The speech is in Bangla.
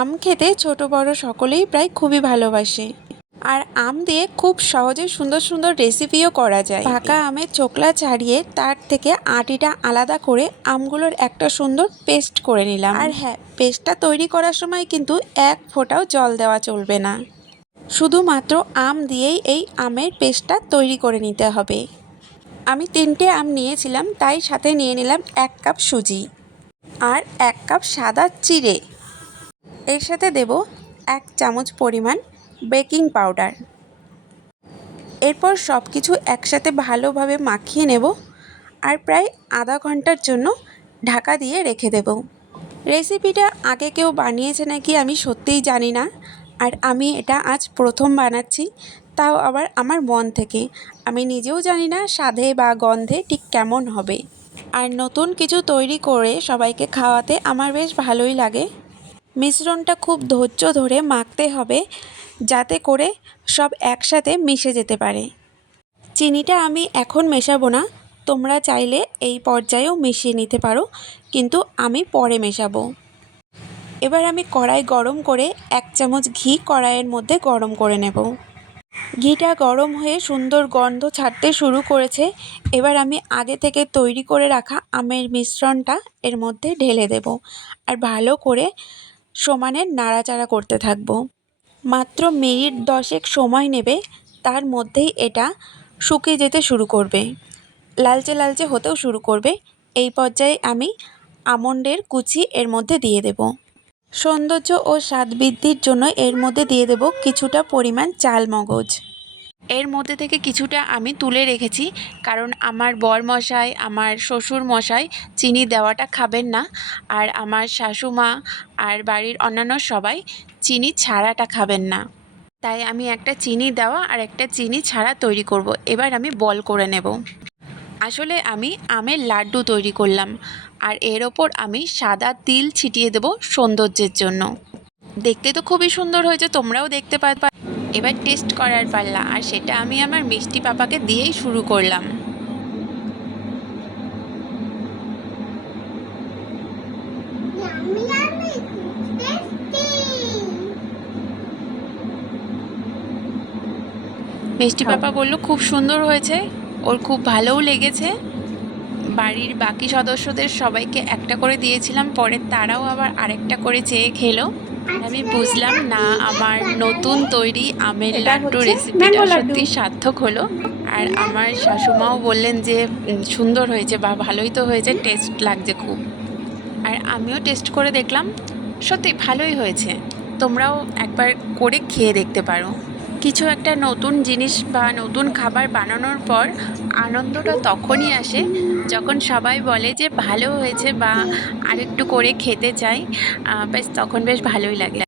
আম খেতে ছোট বড় সকলেই প্রায় খুবই ভালোবাসে। আর আম দিয়ে খুব সহজে সুন্দর সুন্দর রেসিপিও করা যায়। পাকা আমের চোকলা ছাড়িয়ে তার থেকে আটিটা আলাদা করে আমগুলোর একটা সুন্দর পেস্ট করে নিলাম। আর হ্যাঁ, পেস্টটা তৈরি করার সময় কিন্তু এক ফোঁটাও জল দেওয়া চলবে না, শুধুমাত্র আম দিয়েই এই আমের পেস্টটা তৈরি করে নিতে হবে। আমি 3টে আম নিয়েছিলাম, তাই সাথে নিয়ে নিলাম 1 কাপ সুজি আর 1 কাপ সাদা চিড়ে। এর সাথে দেব 1 চামচ পরিমাণ বেকিং পাউডার। এরপর সব কিছু একসাথে ভালোভাবে মাখিয়ে নেব আর প্রায় আধা ঘন্টার জন্য ঢাকা দিয়ে রেখে দেব। রেসিপিটা আগে কেউ বানিয়েছে নাকি আমি সত্যিই জানি না, আর আমি এটা আজ প্রথম বানাচ্ছি, তাও আবার আমার মন থেকে। আমি নিজেও জানি না স্বাদে বা গন্ধে ঠিক কেমন হবে। আর নতুন কিছু তৈরি করে সবাইকে খাওয়াতে আমার বেশ ভালোই লাগে। মিশ্রণটা খুব ধৈর্য ধরে মাখতে হবে যাতে করে সব একসাথে মিশে যেতে পারে। চিনিটা আমি এখন মেশাবো না, তোমরা চাইলে এই পর্যায়েও মিশিয়ে নিতে পারো, কিন্তু আমি পরে মেশাবো। এবার আমি কড়াই গরম করে 1 চামচ ঘি কড়াইয়ের মধ্যে গরম করে নেব। ঘিটা গরম হয়ে সুন্দর গন্ধ ছাড়তে শুরু করেছে। এবার আমি আগে থেকে তৈরি করে রাখা আমের মিশ্রণটা এর মধ্যে ঢেলে দেব আর ভালো করে সমানে নাড়াচাড়া করতে থাকবো। মাত্র মিনিট 10 সময় নেবে, তার মধ্যেই এটা শুকিয়ে যেতে শুরু করবে, লালচে লালচে হতেও শুরু করবে। এই পর্যায়ে আমি আমন্ডের কুচি এর মধ্যে দিয়ে দেব। সৌন্দর্য ও স্বাদ বৃদ্ধির জন্য এর মধ্যে দিয়ে দেব কিছুটা পরিমাণ চাল মগজ। এর মধ্যে থেকে কিছুটা আমি তুলে রেখেছি, কারণ আমার বরমশাই, আমার শ্বশুর মশাই চিনি দেওয়াটা খাবেন না, আর আমার শাশুমা আর বাড়ির অন্যান্য সবাই চিনি ছাড়াটা খাবেন না। তাই আমি একটা চিনি দেওয়া আর একটা চিনি ছাড়া তৈরি করব। এবার আমি বল করে নেব। আসলে আমি আমের লাড্ডু তৈরি করলাম, আর এর ওপর আমি সাদা তিল ছিটিয়ে দেব সৌন্দর্যের জন্য। দেখতে তো খুবই সুন্দর হয়েছে, তোমরাও দেখতে পাবে। এবার টেস্ট করার পাল্লা, আর সেটা আমি আমার মিষ্টি পাপাকে দিয়েই শুরু করলাম। মিষ্টি পাপা বলল খুব সুন্দর হয়েছে, ওর খুব ভালোও লেগেছে। বাড়ির বাকি সদস্যদের সবাইকে একটা করে দিয়েছিলাম, পরে তারাও আবার আরেকটা করে চেয়ে খেলো। আমি বুঝলাম না আমার নতুন তৈরি আমের লাড্ডু রেসিপিটা সত্যি সার্থক হলো। আর আমার শাশুমাও বললেন যে সুন্দর হয়েছে বা ভালোই তো হয়েছে, টেস্ট লাগছে খুব। আর আমিও টেস্ট করে দেখলাম, সত্যি ভালোই হয়েছে। তোমরাও একবার করে খেয়ে দেখতে পারো। কিছু একটা নতুন জিনিস বা নতুন খাবার বানানোর পর আনন্দটা তখনই আসে যখন সবাই বলে যে ভালো হয়েছে বা আরেকটু করে খেতে চাই, বেশ তখন বেশ ভালোই লাগে।